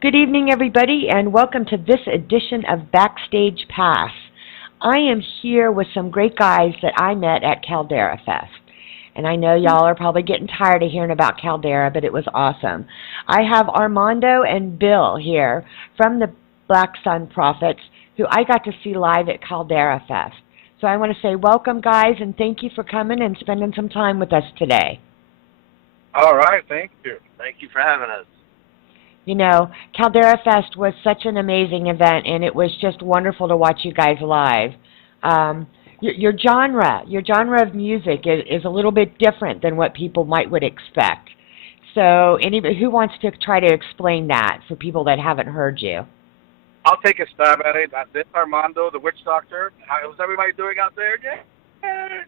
Good evening, everybody, and welcome to this edition of Backstage Pass. I am here with some great guys that I met at Caldera Fest. And I know y'all are probably getting tired of hearing about Caldera, but it was awesome. I have Armando and Bill here from the Black Sun Prophets, who I got to see live at Caldera Fest. So I want to say welcome, guys, and thank you for coming and spending some time with us today. All right, thank you. Thank you for having us. You know, Caldera Fest was such an amazing event, and it was just wonderful to watch you guys live. Your genre of music is a little bit different than what people would expect. So, anybody who wants to try to explain that for people that haven't heard you? I'll take a stab at it. This is Armando, the witch doctor. How's everybody doing out there? Yeah.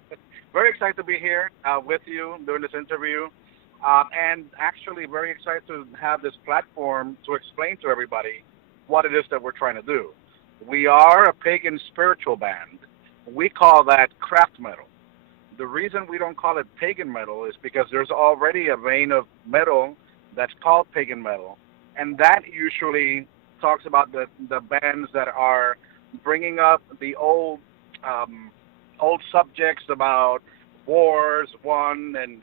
Very excited to be here with you doing this interview. And actually very excited to have this platform to explain to everybody what it is that we're trying to do. We are a pagan spiritual band. We call that craft metal. The reason we don't call it pagan metal is because there's already a vein of metal that's called pagan metal. And that usually talks about the bands that are bringing up the old subjects about wars won and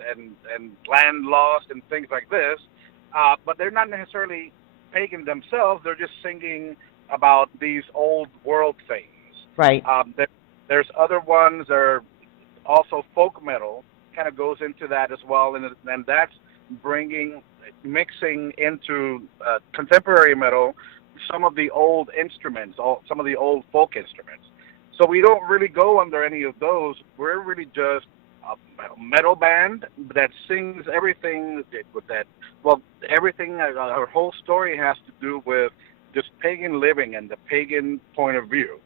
land lost and things like this, but they're not necessarily pagan themselves. They're just singing about these old world things. Right. There's other ones that are also folk metal, kind of goes into that as well, and that's mixing into contemporary metal some of the old instruments, some of the old folk instruments. So we don't really go under any of those. We're really just a metal band that sings everything with that. Well, everything, our whole story has to do with just pagan living and the pagan point of view.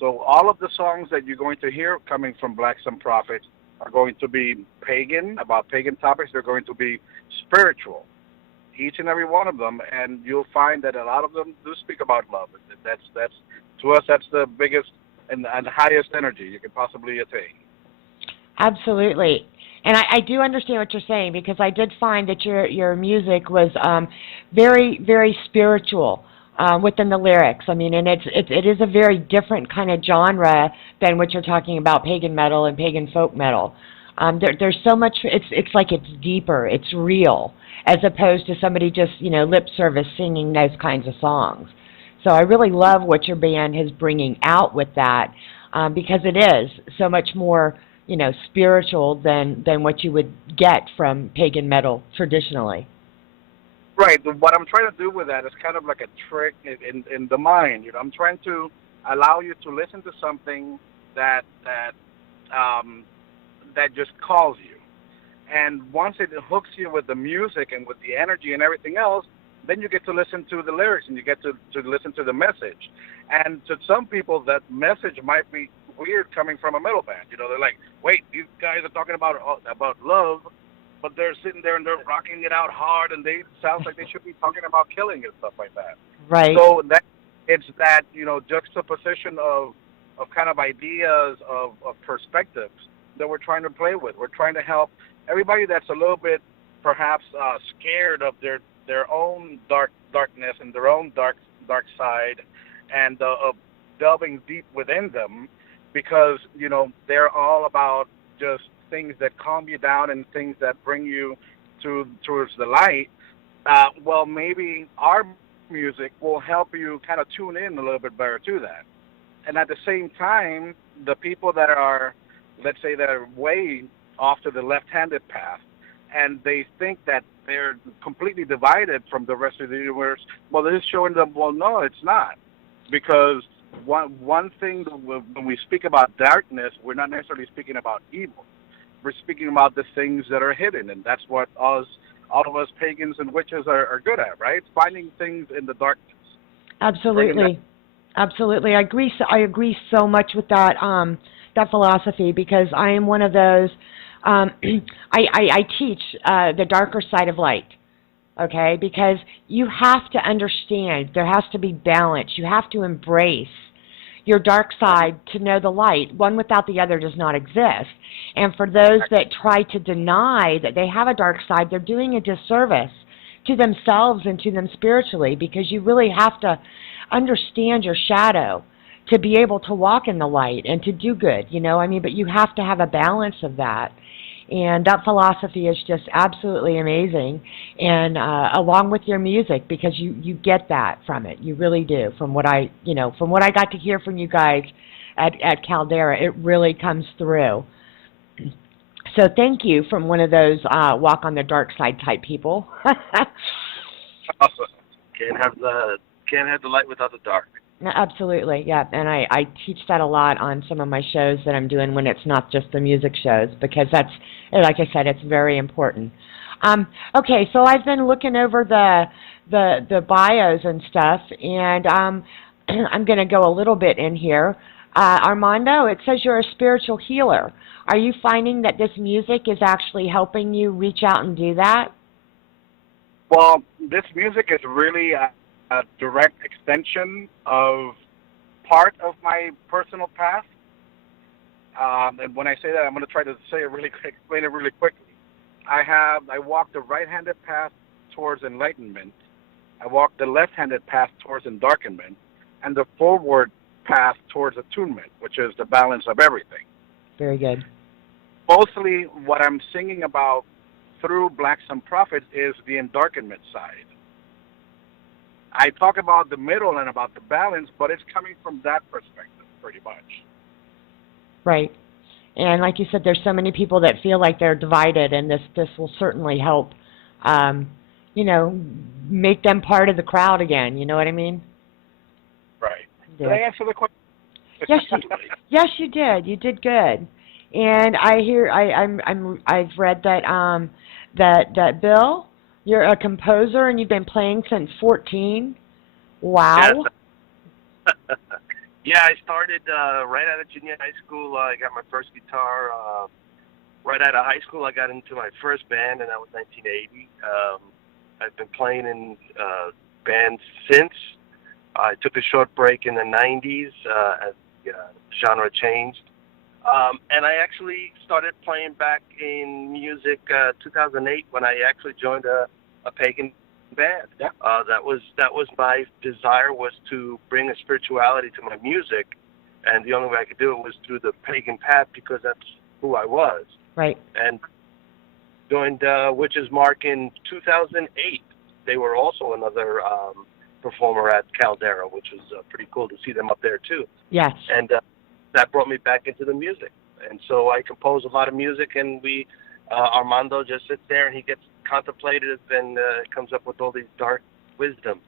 So all of the songs that you're going to hear coming from Black Sun Prophets are going to be pagan, about pagan topics. They're going to be spiritual, each and every one of them, and you'll find that a lot of them do speak about love. That's to us, that's the biggest and highest energy you can possibly attain. Absolutely. And I do understand what you're saying, because I did find that your music was very, very spiritual within the lyrics. I mean, and it is a very different kind of genre than what you're talking about, pagan metal and pagan folk metal. There's so much, it's like it's deeper, it's real, as opposed to somebody just, lip service singing those kinds of songs. So I really love what your band is bringing out with that, because it is so much more, spiritual than what you would get from pagan metal traditionally. Right. What I'm trying to do with that is kind of like a trick in the mind. I'm trying to allow you to listen to something that just calls you, and once it hooks you with the music and with the energy and everything else, then you get to listen to the lyrics and you get to listen to the message. And to some people, that message might be weird coming from a metal band. They're like, wait, these guys are talking about love, but they're sitting there and they're rocking it out hard, and they sounds like they should be talking about killing and stuff like that. Right. So it's that juxtaposition of kind of ideas of perspectives that we're trying to play with. We're trying to help everybody that's a little bit perhaps scared of their own darkness and their own dark side, and of delving deep within them, because they're all about just things that calm you down and things that bring you towards the light. Well, maybe our music will help you kind of tune in a little bit better to that. And at the same time, the people that are, let's say, that are way off to the left-handed path, and they think that they're completely divided from the rest of the universe, well, this is showing them, well, no, it's not. Because one thing, when we speak about darkness, we're not necessarily speaking about evil. We're speaking about the things that are hidden, and that's what all of us pagans and witches are good at, right? Finding things in the darkness. Absolutely. Absolutely. I agree so much with that philosophy, because I am one of those. I teach the darker side of light. Okay, because you have to understand, there has to be balance. You have to embrace your dark side to know the light. One without the other does not exist. And for those that try to deny that they have a dark side, they're doing a disservice to themselves and to them spiritually, because you really have to understand your shadow to be able to walk in the light and to do good, you know, I mean, but you have to have a balance of that. And that philosophy is just absolutely amazing, and along with your music, because you get that from it, you really do. From what I, you know, from what I got to hear from you guys at Caldera, it really comes through. So thank you from one of those walk on the dark side type people. Awesome. Can't have the light without the dark. No, absolutely, yeah, and I teach that a lot on some of my shows that I'm doing when it's not just the music shows, because that's, like I said, it's very important. Okay, so I've been looking over the bios and stuff, and I'm going to go a little bit in here. Armando, it says you're a spiritual healer. Are you finding that this music is actually helping you reach out and do that? Well, this music is really a direct extension of part of my personal path. And when I say that, I'm going to try to say it really quick, explain it really quickly. I walk the right-handed path towards enlightenment. I walk the left-handed path towards endarkenment, and the forward path towards attunement, which is the balance of everything. Very good. Mostly what I'm singing about through Black Sun Prophets is the endarkenment side. I talk about the middle and about the balance, but it's coming from that perspective, pretty much. Right. And like you said, there's so many people that feel like they're divided, and this will certainly help, you know, make them part of the crowd again. You know what I mean? Right. Yeah. Did I answer the question? Yes, you did. You did good. And I hear I've read that that Bill, you're a composer and you've been playing since 14. Wow. Yes. Yeah, I started right out of junior high school. I got my first guitar. Right out of high school, I got into my first band, and that was 1980. I've been playing in bands since. I took a short break in the 90s as the genre changed. And I actually started playing back in music 2008 when I actually joined a Pagan band. Yeah. That was my desire, was to bring a spirituality to my music, and the only way I could do it was through the Pagan path, because that's who I was. Right. And joined Witch's Mark in 2008. They were also another performer at Caldera, which was pretty cool to see them up there too. Yes. And that brought me back into the music. And so I compose a lot of music, and Armando just sits there and he gets contemplative and comes up with all these dark wisdom.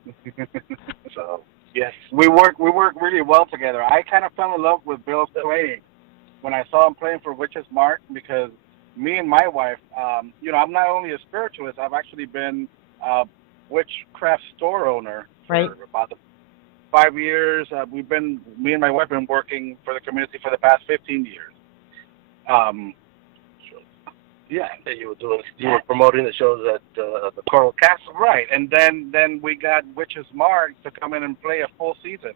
So, yes. We work really well together. I kind of fell in love with Bill's playing when I saw him playing for Witch's Mark, because me and my wife, you know, I'm not only a spiritualist, I've actually been a witchcraft store owner for about 5 years. Me and my wife have been working for the community for the past 15 years. Yeah, you were promoting the shows at the Coral Castle, right? And then we got Witch's Mark to come in and play a full season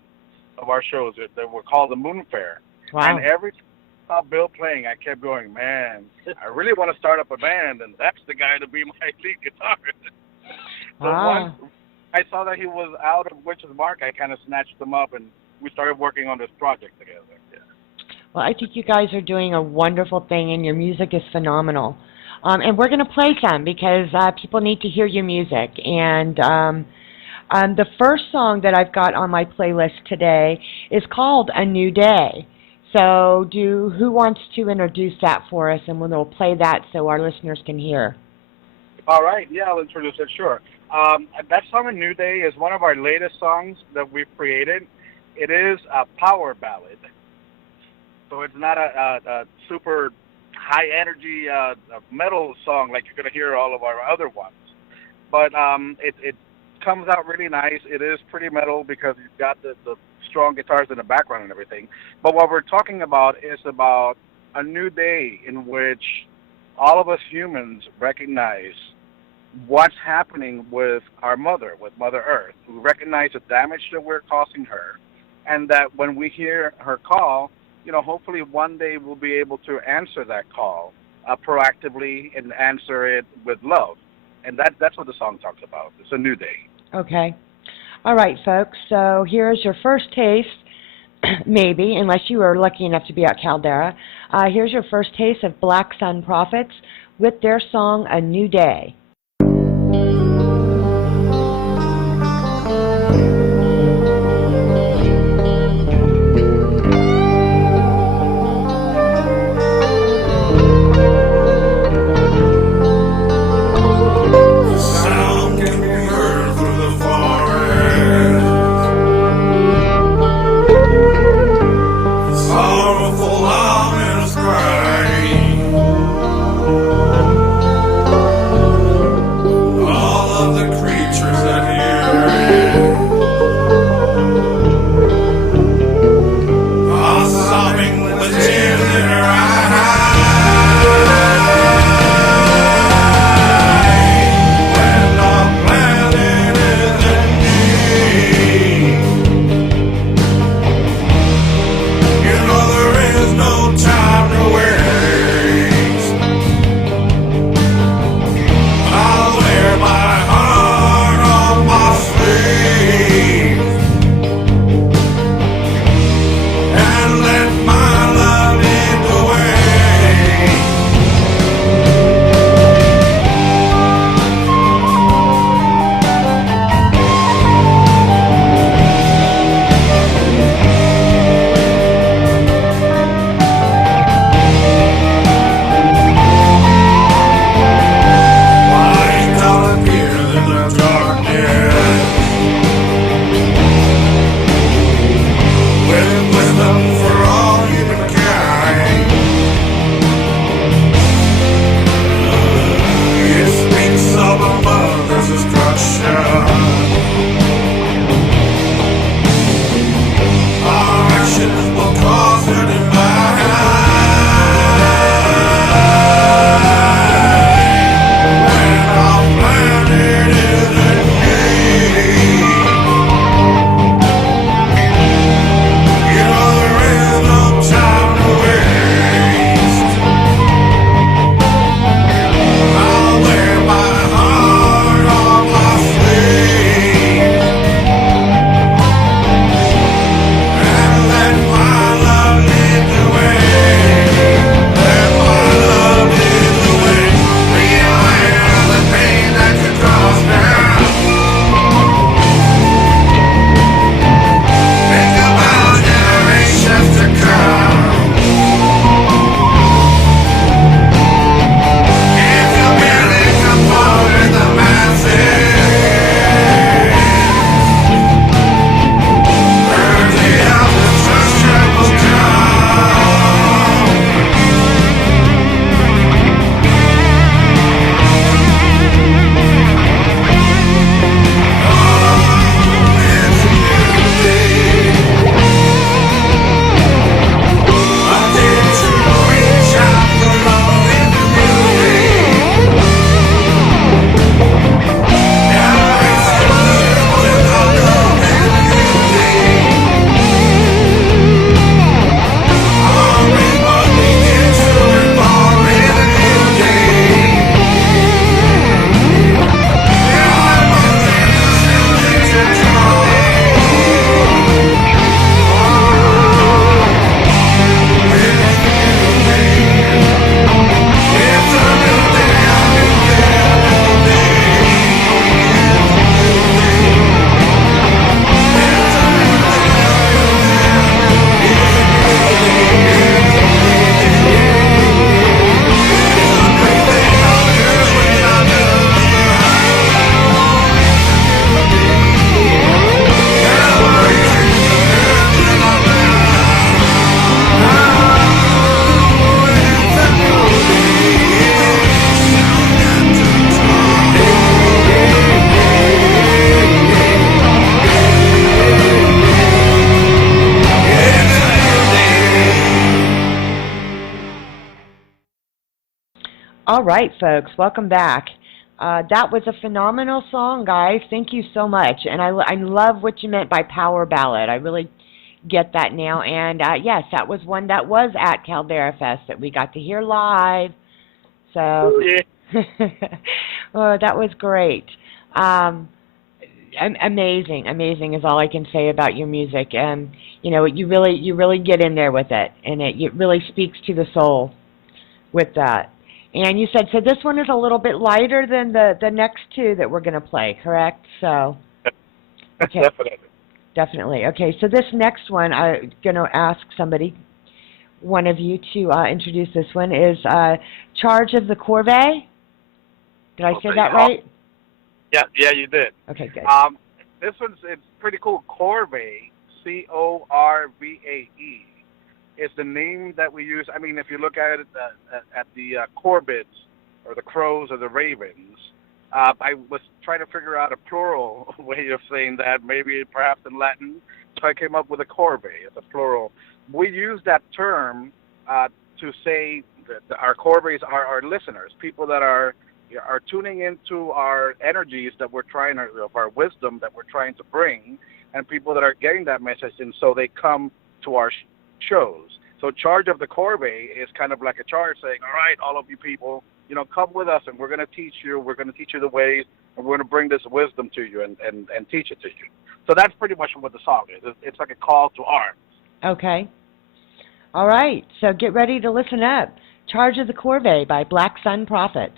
of our shows that were called the Moon Fair. Wow. And every time I saw Bill playing, I kept going, man, I really want to start up a band, and that's the guy to be my lead guitarist. So once I saw that he was out of Witch's Mark, I kind of snatched him up, and we started working on this project together. Yeah. Well, I think you guys are doing a wonderful thing, and your music is phenomenal. And we're going to play some, because people need to hear your music. And the first song that I've got on my playlist today is called A New Day. So who wants to introduce that for us, and we'll play that so our listeners can hear. All right, yeah, I'll introduce it, sure. That song, A New Day, is one of our latest songs that we've created. It is a power ballad. So it's not a super high-energy metal song like you're going to hear all of our other ones. But it comes out really nice. It is pretty metal because you've got the strong guitars in the background and everything. But what we're talking about is about a new day in which all of us humans recognize what's happening with our mother, with Mother Earth. We recognize the damage that we're causing her, and that when we hear her call, you know, hopefully one day we'll be able to answer that call proactively and answer it with love. and that's what the song talks about. It's a new day. Okay. All right, folks. So here's your first taste, maybe, unless you were lucky enough to be at Caldera. Here's your first taste of Black Sun Prophets with their song "A New Day." All right, folks, welcome back. That was a phenomenal song, guys. Thank you so much. And I love what you meant by power ballad. I really get that now. And yes, that was one that was at Caldera Fest that we got to hear live. So, Yeah. Well, that was great. Um, Amazing, amazing is all I can say about your music. And you really get in there with it, and it really speaks to the soul with that. And you said so. This one is a little bit lighter than the next two that we're going to play, correct? So, okay, Definitely. definitely. Okay, so this next one, I'm going to ask somebody, one of you, to introduce this one. Is Charge of the Corvée. Did I say Okay. that right? Yeah, you did. Okay, good. This one's it's pretty cool. Corvée, Corvae, is the name that we use. I mean, if you look at it at the corvids or the crows or the ravens, I was trying to figure out a plural way of saying that, maybe perhaps in Latin. So I came up with a corvée. It's a plural. We use that term to say that our corvées are our listeners, people that are tuning into our energies that we're trying to, of our wisdom that we're trying to bring, and people that are getting that message, and so they come to our shows. So Charge of the Corvée is kind of like a charge saying, all right, all of you people, come with us, and we're going to teach you. We're going to teach you the ways, and we're going to bring this wisdom to you and teach it to you. So that's pretty much what the song is. It's like a call to arms. Okay. All right. So get ready to listen up. Charge of the Corvée by Black Sun Prophets.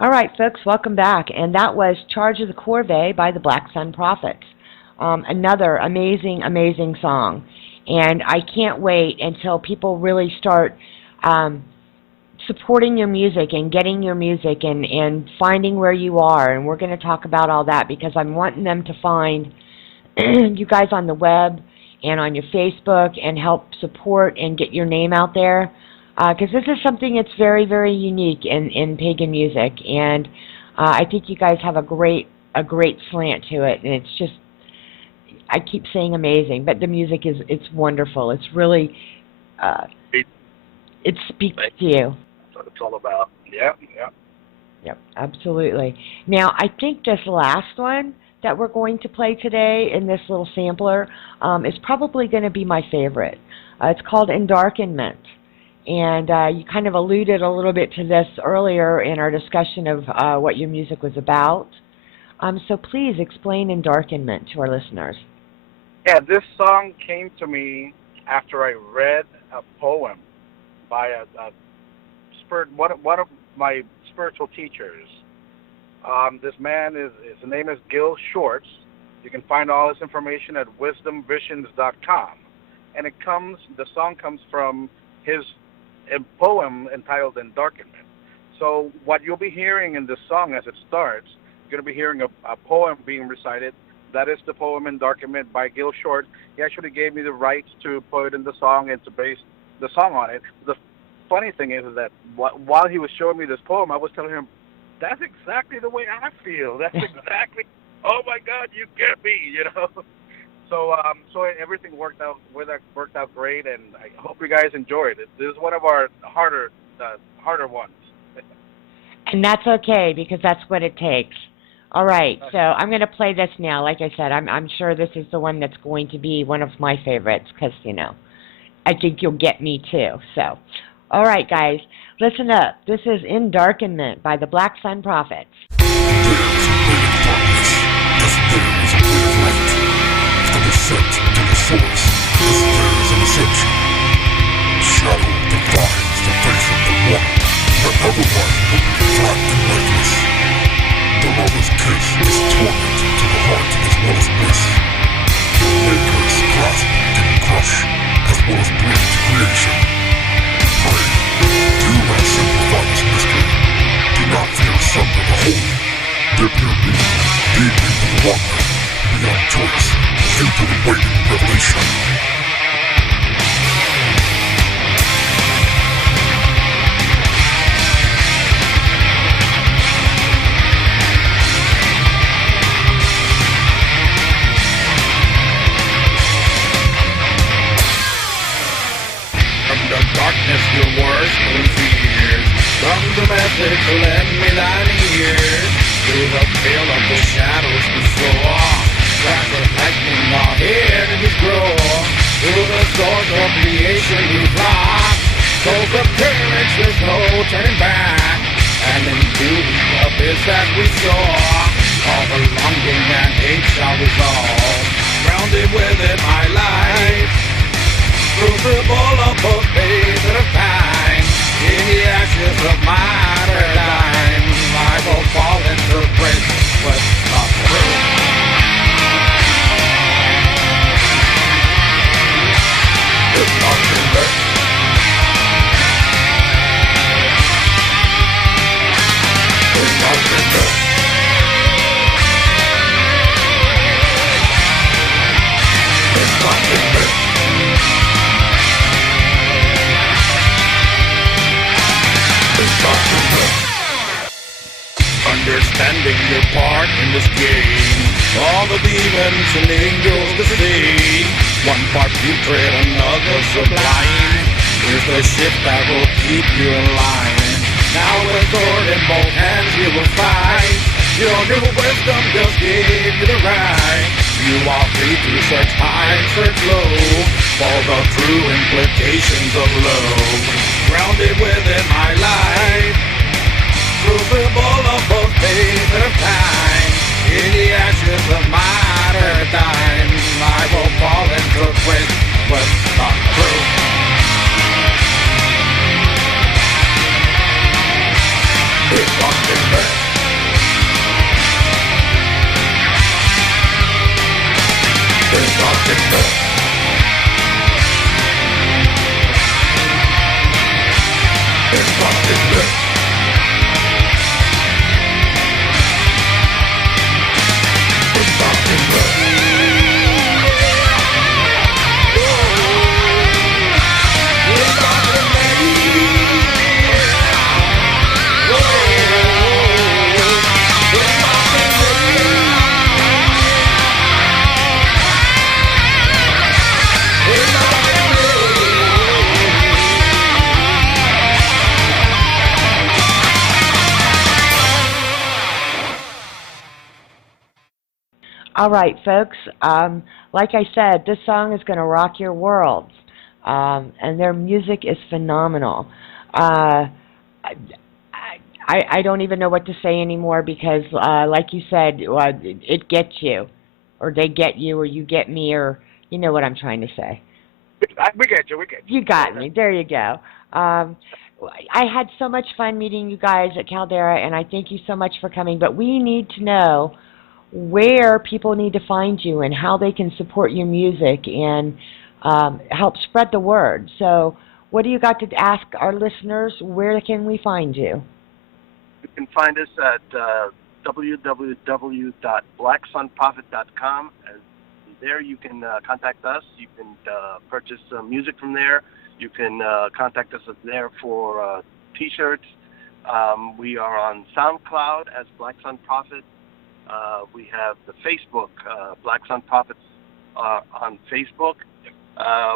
All right, folks, welcome back. And that was Charge of the Corvée by the Black Sun Prophets. Another amazing, amazing song. And I can't wait until people really start supporting your music and getting your music and finding where you are. And we're going to talk about all that because I'm wanting them to find you guys on the web and on your Facebook and help support and get your name out there. Because this is something that's very, very unique in pagan music. And I think you guys have a great slant to it. And it's just, I keep saying amazing, but the music it's wonderful. It's really, it speaks to you. That's what it's all about. Yeah, yeah. Yep, absolutely. Now, I think this last one that we're going to play today in this little sampler is probably going to be my favorite. It's called Endarkenment. And you kind of alluded a little bit to this earlier in our discussion of what your music was about. So please explain Endarkenment to our listeners. Yeah, this song came to me after I read a poem by one of my spiritual teachers. This man his name is Gil Shorts. You can find all his information at wisdomvisions.com. And the song comes from his poem entitled Endarkenment. So what you'll be hearing in this song as it starts, you're going to be hearing a poem being recited. That is the poem Endarkenment by Gil Short. He actually gave me the rights to put it in the song and to base the song on it. The funny thing is that while he was showing me this poem, I was telling him, that's exactly the way I feel. That's exactly, oh my God, you get me, you know. So everything worked out great, and I hope you guys enjoyed it. This is one of our harder ones. And that's okay, because that's what it takes. All right, so I'm going to play this now. Like I said, I'm sure this is the one that's going to be one of my favorites, because, I think you'll get me too. So, all right, guys, listen up. This is Endarkenment by the Black Sun Prophets. Descent to the source, as there is an ascension. Shadow defines the face of the one that otherwise would be flat and lifeless. The lover's kiss is torment to the heart as well as bliss. Maker's clasp can crush as well as bring to creation. Pray, do not simplify this mystery. Do not fear asunder the holy. Dip your being deeply into the water, beyond choice. Into the waiting revelation. From the darkness your words will fear. From the message to lend me thine ears. Through the veil of the shadows before. Crack of lightning are here to grow. Through the source of creation we fly. Souls of courage, there's no turning back. And into the abyss as we soar. All the longing and hate shall resolve. Grounded within my life. Crucible of both faith and of time. In the ashes of my paradigm, I will fall into grace with the truth. Endarkenment. Endarkenment. Endarkenment. Endarkenment. Understanding your part in this game. All the demons and angels to see. One part putrid, another sublime. Here's the shift that will keep you in line. Now with sword in both hands you will fight. Your new wisdom just gave you the right. You are free to search high and search low for the true implications of love. Grounded within my life. Crucible of both faith and of time. In the ashes of my paradigm, I will fall into grace with the truth. Endarkenment. All right, folks. Like I said, this song is going to rock your worlds, and their music is phenomenal. I, I don't even know what to say anymore because, like you said, it gets you, or they get you, or you get me, or you know what I'm trying to say. We get you. We get you. You got me. There you go. I had so much fun meeting you guys at Caldera, and I thank you so much for coming. But we need to know where people need to find you and how they can support your music and help spread the word. So, what do you got to ask our listeners? Where can we find you? You can find us at www.blacksunprofit.com. And there you can contact us. You can purchase music from there. You can contact us there for T-shirts. We are on SoundCloud as Black Sun Prophet. We have the Facebook, Black Sun Prophets on Facebook.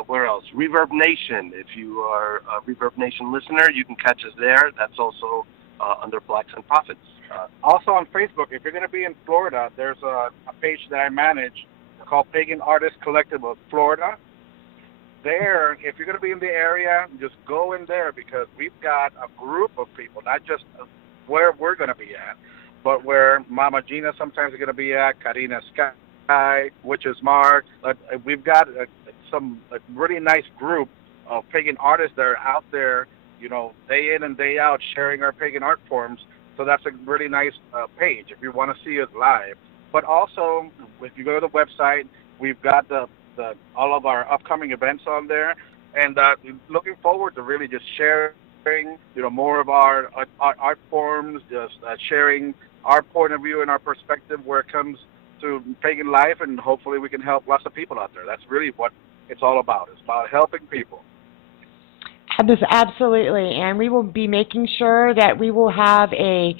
Where else? Reverb Nation. If you are a Reverb Nation listener, you can catch us there. That's also under Black Sun Prophets. Also on Facebook, if you're going to be in Florida, there's a page that I manage called Pagan Artist Collective of Florida. There, if you're going to be in the area, just go in there because we've got a group of people, not just where we're going to be at, but where Mama Gina sometimes is going to be at, Karina Sky, Witches Mark. We've got a really nice group of pagan artists that are out there, you know, day in and day out sharing our pagan art forms. So that's a really nice page if you want to see us live. But also, if you go to the website, we've got all of our upcoming events on there, and looking forward to really just sharing, you know, more of our art forms, just sharing our point of view and our perspective where it comes to pagan life, and hopefully we can help lots of people out there. That's really what it's all about. It's about helping people. Absolutely, and we will be making sure that we will have a,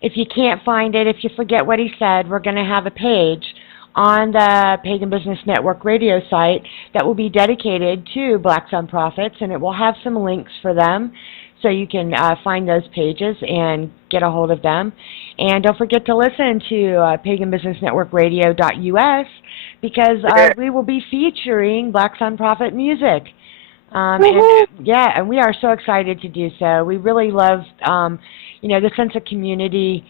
if you can't find it, if you forget what he said, we're going to have a page on the Pagan Business Network radio site that will be dedicated to Black Sun Prophets, and it will have some links for them so you can find those pages and get a hold of them. And don't forget to listen to paganbusinessnetworkradio.us because we will be featuring Black Sun Prophet music. And we are so excited to do so. We really love, you know, the sense of community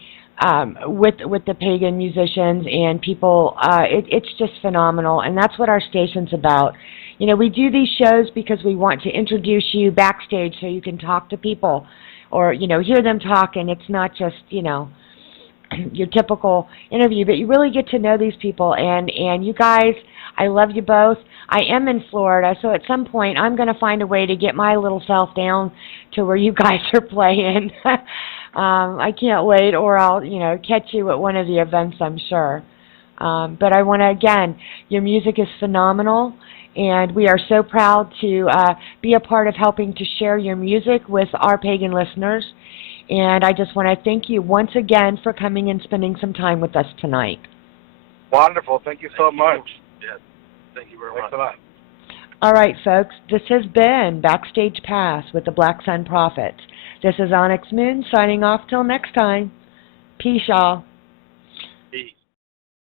with the pagan musicians and people. It's just phenomenal, and that's what our station's about. You know, we do these shows because we want to introduce you backstage so you can talk to people or, you know, hear them talk, and it's not just, you know, your typical interview, but you really get to know these people. And you guys, I love you both. I am in Florida, so at some point I'm going to find a way to get my little self down to where you guys are playing. I can't wait, or I'll, you know, catch you at one of the events, I'm sure. But I want to, again, your music is phenomenal, and we are so proud to be a part of helping to share your music with our pagan listeners. And I just want to thank you once again for coming and spending some time with us tonight. Wonderful. Thank you so much. Yes. Thank you very Thanks much. a lot. All right, folks. This has been Backstage Pass with the Black Sun Prophets. This is Onyx Moon signing off till next time. Peace, y'all. Peace.